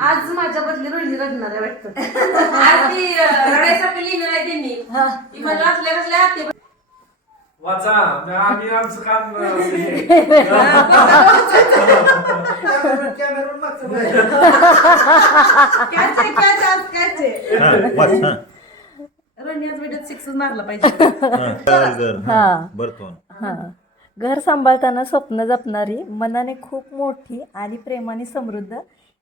आज माझ्या बदली रोहिणी रडणार आहे वाटतं. आज ती रडायसारखं लिहिलं नाही त्यांनी. ती म्हणलं असल्या कसल्या आत्ते वाचा आम्ही आमचं काम रोहिणी आज व्हिडिओ 6 मारला पाहिजे. घर सांभाळताना स्वप्न जपणारी, मनाने खूप मोठी आणि प्रेमाने समृद्ध,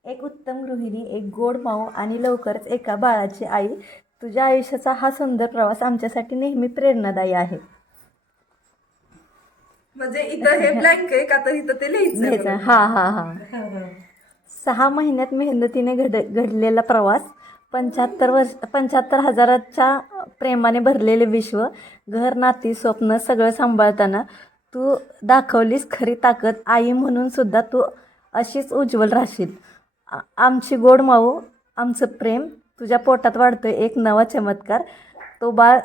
एक उत्तम गृहिणी, एक गोड माऊ आणि लवकरच एका बाळाची आई. तुझ्या आयुष्याचा हा सुंदर प्रवास आमच्यासाठी नेहमी प्रेरणादायी आहे. म्हणजे इथं हे ब्लँक आहे का तर इथं ते लिहायचं. हा 6 महिन्यात मेहनतीने घडलेला प्रवास, 75,000च्या प्रेमाने भरलेले विश्व, घर, नाती, स्वप्न सगळं सांभाळताना तू दाखवलीस खरी ताकद. आई म्हणून सुद्धा तू अशीच उज्ज्वल राहशील. आमची गोड माऊ, आमचं प्रेम, तुझ्या पोटात वाढतोय एक नवा चमत्कार. तो बाळ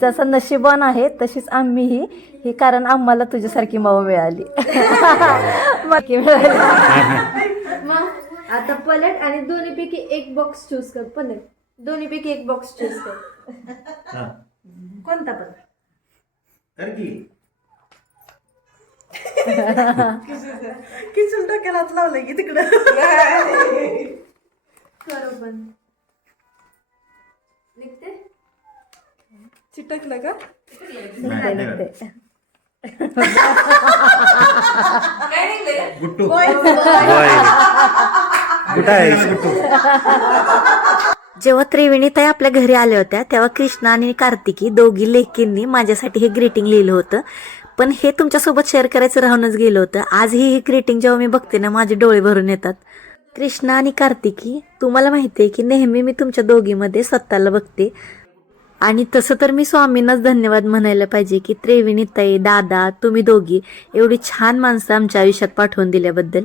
जसा नशीबवान आहे तशीच आम्हीही, हे कारण आम्हाला तुझ्यासारखी माऊ मिळाली. मग आता पलट आणि दोन्हीपैकी एक बॉक्स चूज कर. पलट दोन्हीपैकी एक बॉक्स चूज कर. कोणता पण किचन टाकायला हात लावलाय की तिकडं. कर पण निघते. चिटकलं का? निघते. काय निघलंय? गुट्टू जेव्हा त्रिवेणीताई आपल्या घरी आल्या होत्या तेव्हा कृष्णा आणि कार्तिकी दोघी लेकींनी माझ्यासाठी हे ग्रीटिंग लिहिलं होतं. पण हे तुमच्यासोबत शेअर करायचं राहूनच गेलं होतं. आजही ही ग्रीटिंग जेव्हा मी बघते ना माझे डोळे भरून येतात. कृष्णा आणि कार्तिकी, तुम्हाला माहिती आहे की नेहमी मी तुमच्या दोघीमध्ये स्वतःला बघते. आणि तसं तर मी स्वामींनाच धन्यवाद म्हणायला पाहिजे की त्रिवेणीताई, दादा, तुम्ही दोघी एवढी छान माणसं आमच्या आयुष्यात पाठवून दिल्याबद्दल.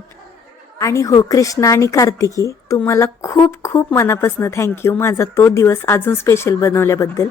आणि हो कृष्णा आणि कार्तिकी, तुम्हाला खूप खूप मनापासून थँक्यू माझा तो दिवस अजून स्पेशल बनवल्याबद्दल.